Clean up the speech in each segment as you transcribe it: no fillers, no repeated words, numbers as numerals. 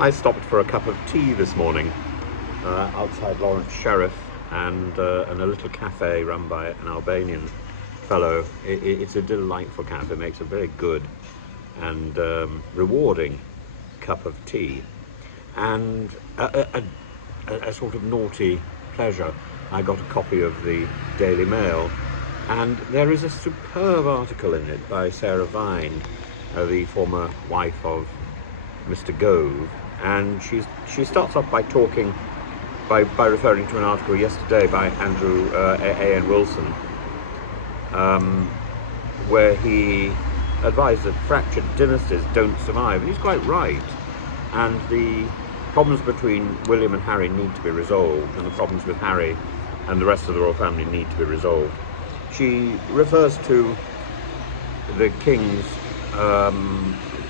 I stopped for a cup of tea this morning outside Lawrence Sheriff and a little cafe run by an Albanian fellow. It's a delightful cafe, makes a very good and rewarding cup of tea. And a sort of naughty pleasure, I got a copy of the Daily Mail, and there is a superb article in it by Sarah Vine, the former wife of Mr. Gove, and she starts off by talking, by referring to an article yesterday by Andrew A.N. Wilson, where he advised that fractured dynasties don't survive, and he's quite right. And the problems between William and Harry need to be resolved, and the problems with Harry and the rest of the royal family need to be resolved. She refers to the king's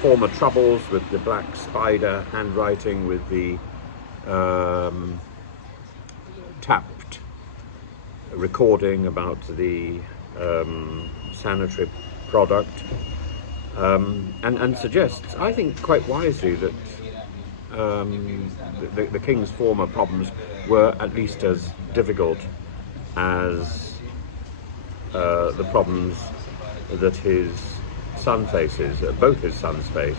former troubles with the Black Spider handwriting, with the tapped recording about the sanitary product, and suggests, I think quite wisely, that the king's former problems were at least as difficult as the problems that his son faces, both his sons face.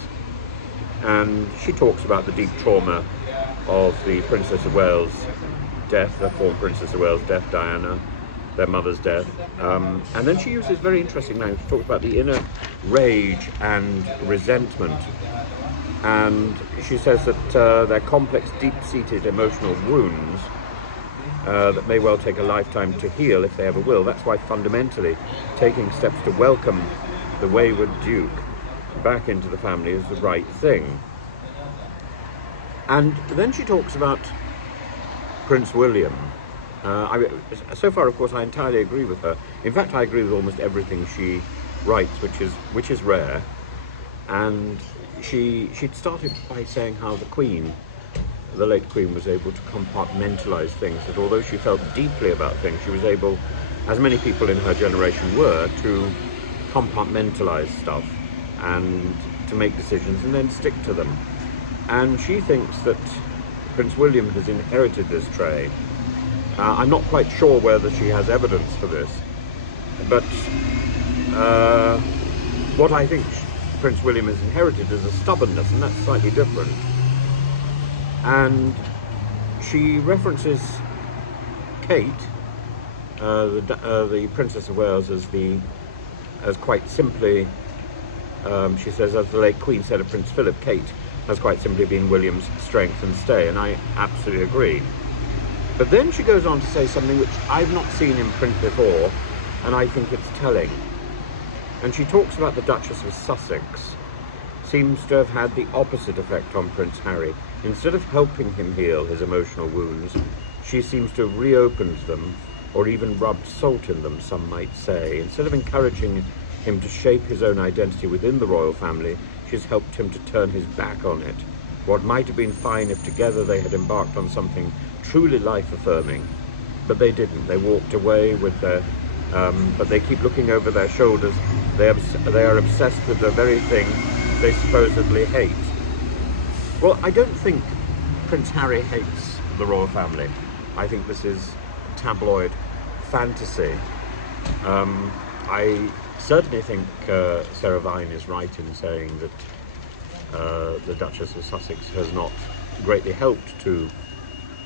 And she talks about the deep trauma of the Princess of Wales' death, the former Princess of Wales' death, Diana, their mother's death. And then she uses very interesting language. She talks about the inner rage and resentment. And she says that they're complex, deep-seated emotional wounds that may well take a lifetime to heal, if they ever will. That's why fundamentally taking steps to welcome the wayward Duke back into the family is the right thing. And then she talks about Prince William. So far, of course, I entirely agree with her. In fact, I agree with almost everything she writes, which is rare. And she'd started by saying how the Queen, the late Queen, was able to compartmentalise things, that although she felt deeply about things, she was able, as many people in her generation were, to compartmentalise stuff and to make decisions and then stick to them. And she thinks that Prince William has inherited this trait. I'm not quite sure whether she has evidence for this, but what I think Prince William has inherited is a stubbornness, and that's slightly different. And she references Kate, the Princess of Wales, as quite simply, she says, as the late Queen said of Prince Philip, Kate has quite simply been William's strength and stay, and I absolutely agree. But then she goes on to say something which I've not seen in print before, and I think it's telling. And she talks about the Duchess of Sussex seems to have had the opposite effect on Prince Harry. Instead of helping him heal his emotional wounds, she seems to have reopened them, or even rubbed salt in them, some might say. Instead of encouraging him to shape his own identity within the royal family, she's helped him to turn his back on it. What might have been fine if together they had embarked on something truly life-affirming, but they didn't. They walked away with their, but they keep looking over their shoulders. They are obsessed with the very thing they supposedly hate. Well, I don't think Prince Harry hates the royal family. I think this is tabloid fantasy. I certainly think Sarah Vine is right in saying that the Duchess of Sussex has not greatly helped to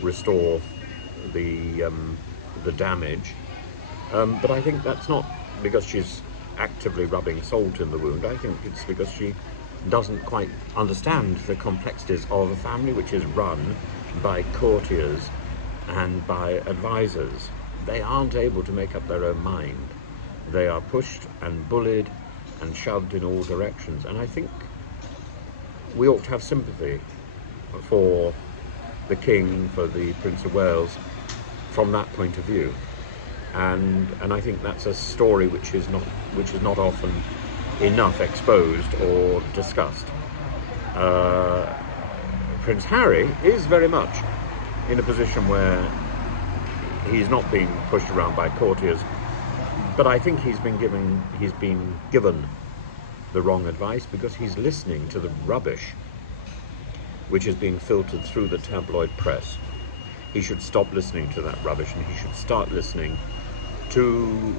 restore the damage. But I think that's not because she's actively rubbing salt in the wound. I think it's because she doesn't quite understand the complexities of a family which is run by courtiers and by advisors. They aren't able to make up their own mind. They are pushed and bullied and shoved in all directions. And I think we ought to have sympathy for the King, for the Prince of Wales, from that point of view. And I think that's a story which is not often enough exposed or discussed. Prince Harry is very much in a position where he's not being pushed around by courtiers, but I think he's been given the wrong advice because he's listening to the rubbish which is being filtered through the tabloid press. He should stop listening to that rubbish, and he should start listening to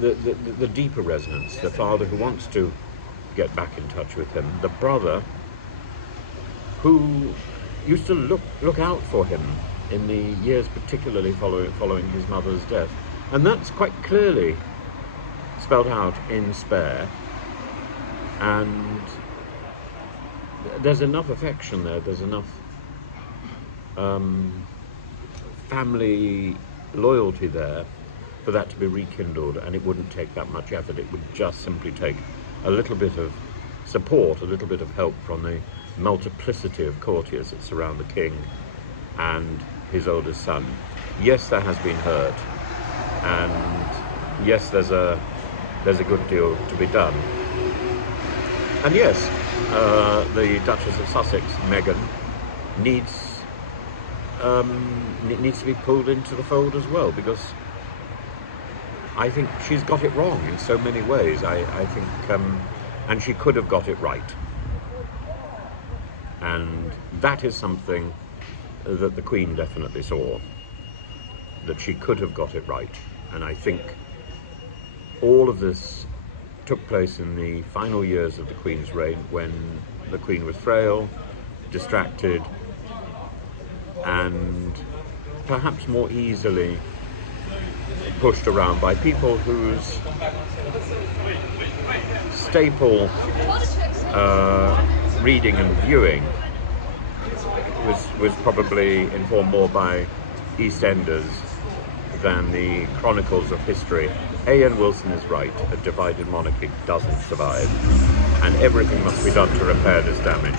the deeper resonance, the father who wants to get back in touch with him, the brother who used to look out for him in the years particularly following his mother's death. And that's quite clearly spelled out in Spare, and there's enough affection there, there's enough family loyalty there for that to be rekindled, and it wouldn't take that much effort. It would just simply take a little bit of support, a little bit of help from the multiplicity of courtiers that surround the king and his oldest son. Yes, there has been hurt, and yes, there's a good deal to be done. And yes, the Duchess of Sussex, Meghan, needs to be pulled into the fold as well, because I think she's got it wrong in so many ways. I think, and she could have got it right. And that is something that the Queen definitely saw, that she could have got it right. And I think all of this took place in the final years of the Queen's reign, when the Queen was frail, distracted, and perhaps more easily pushed around by people whose staple reading and viewing was probably informed more by EastEnders than the chronicles of history. A.N. Wilson is right, a divided monarchy doesn't survive, and everything must be done to repair this damage.